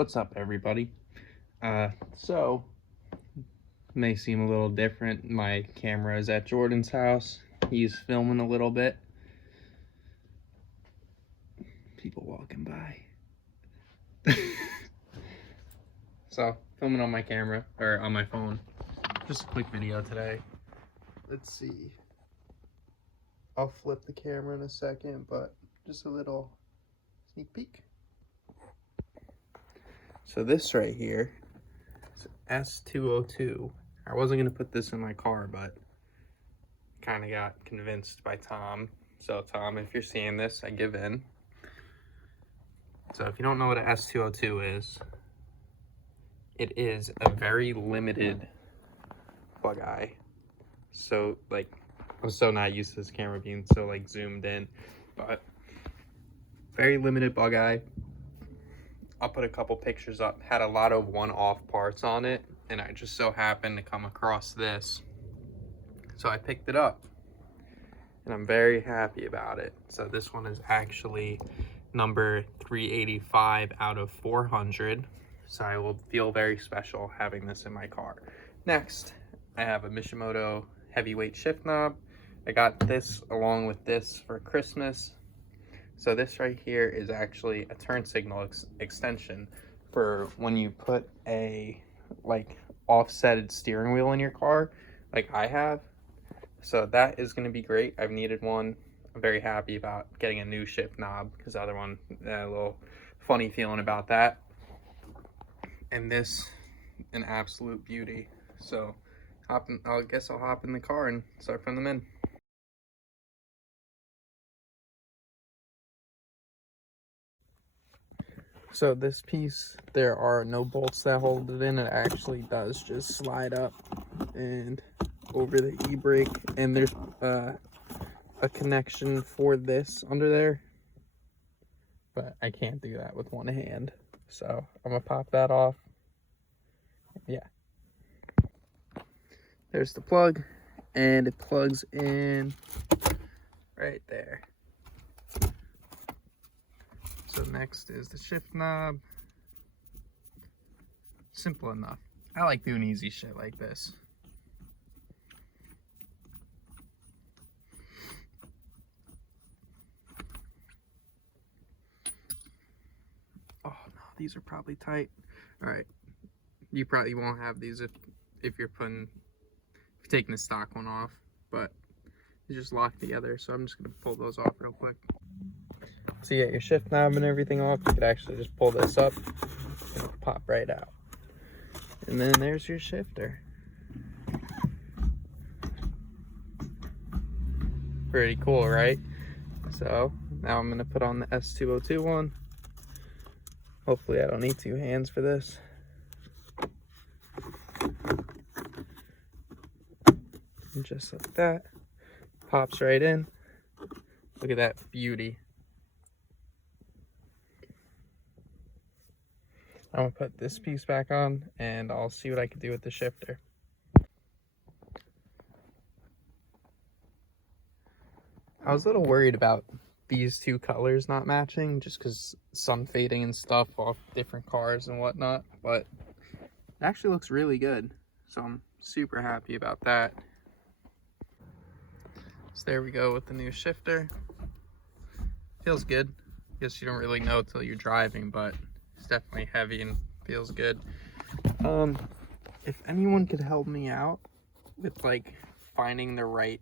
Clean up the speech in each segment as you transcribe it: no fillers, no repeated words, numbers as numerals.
What's up, everybody? So may seem a little different. My camera is at Jordan's house. He's filming a little bit. People walking by. So filming on my camera or on my phone. Just a quick video today. Let's see. I'll flip the camera in a second, but just a little sneak peek. So this right here is s202. I wasn't gonna put this in my car, but kind of got convinced by Tom. So Tom, if you're seeing this, I give in. So if you don't know what an s202 is, it is a very limited bug eye. So like, I'm so not used to this camera being so like zoomed in, but very limited bug eye. I'll put a couple pictures up. Had a lot of one-off parts on it, and I just so happened to come across this. So I picked it up, and I'm very happy about it. So this one is actually number 385 out of 400. So I will feel very special having this in my car. Next, I have a Mishimoto heavyweight shift knob. I got this along with this for Christmas. So this right here is actually a turn signal extension for when you put a like offsetted steering wheel in your car, like I have. So that is going to be great. I've needed one. I'm very happy about getting a new shift knob because the other one, a little funny feeling about that. And this, an absolute beauty. So I guess I'll hop in the car and start putting them in. So this piece, there are no bolts that hold it in. It actually does just slide up and over the e-brake, and there's a connection for this under there, but I can't do that with one hand. So I'm gonna pop that off. Yeah. There's the plug, and it plugs in right there. So next is the shift knob. Simple enough. I like doing easy shit like this. Oh no, these are probably tight. All right, you probably won't have these if you're taking the stock one off, but they just lock together. So I'm just gonna pull those off real quick. So you get your shift knob and everything off. You could actually just pull this up and it'll pop right out. And then there's your shifter. Pretty cool, right? So now I'm gonna put on the s202 one. Hopefully I don't need two hands for this. And just like that, pops right in. Look at that beauty. I'm gonna put this piece back on and I'll see what I can do with the shifter. I was a little worried about these two colors not matching just because sun fading and stuff off different cars and whatnot, but it actually looks really good. So I'm super happy about that. So there we go with the new shifter. Feels good. Guess you don't really know till you're driving, but it's definitely heavy and feels good. If anyone could help me out with like finding the right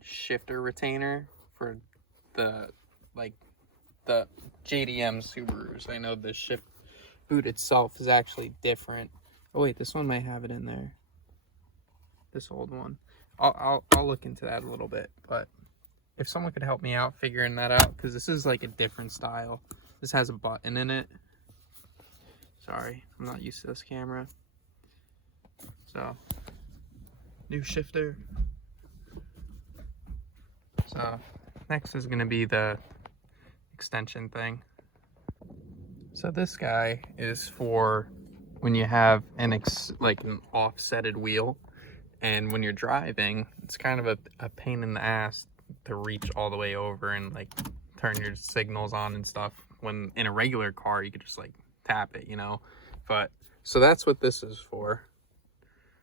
shifter retainer for the JDM Subarus. I know the shift boot itself is actually different. Oh wait, this one might have it in there. This old one. I'll look into that a little bit, but if someone could help me out figuring that out, because this is like a different style. This has a button in it. Sorry, I'm not used to this camera. So, new shifter. So, next is gonna be the extension thing. So this guy is for when you have an offsetted wheel, and when you're driving, it's kind of a pain in the ass to reach all the way over and like turn your signals on and stuff. When in a regular car, you could just like tap it, you know. But so that's what this is for.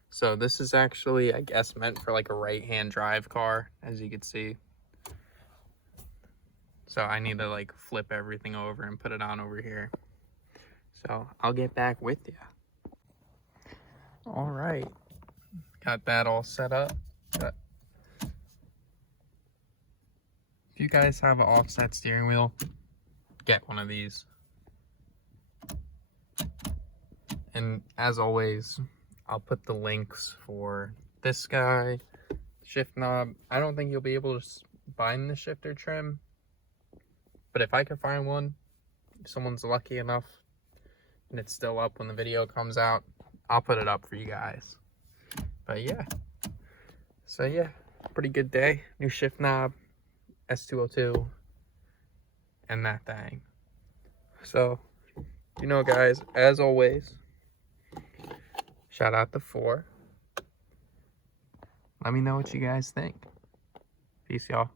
So this is actually, I guess, meant for like a right-hand drive car, as you can see. So I need to like flip everything over and put it on over here. So I'll get back with you. All right, got that all set up. But if you guys have an offset steering wheel, get one of these. And as always, I'll put the links for this guy, shift knob. I don't think you'll be able to bind the shifter trim, but if I can find one, if someone's lucky enough and it's still up when the video comes out, I'll put it up for you guys. But yeah, so yeah, pretty good day. New shift knob, S202, and that thing. So, you know guys, as always, shout out to 4. Let me know what you guys think. Peace, y'all.